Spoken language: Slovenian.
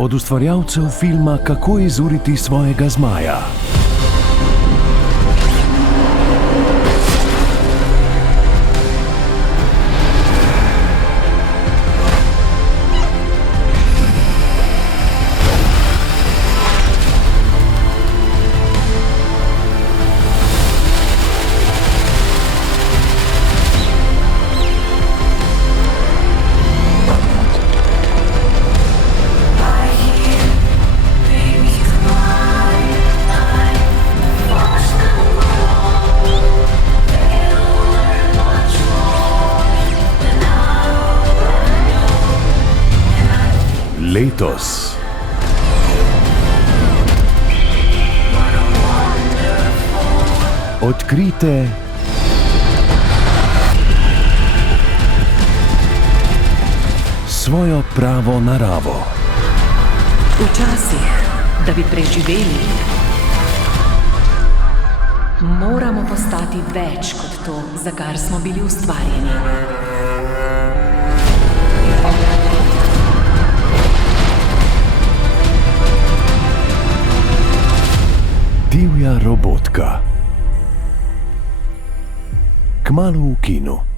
Od ustvarjalcev filma Kako izuriti svojega zmaja. Letos odkrite svojo pravo naravo. Včasih, da bi preživeli, moramo postati več kot to, za kar smo bili ustvarjeni. Divja robotka. Kmalu v kinu.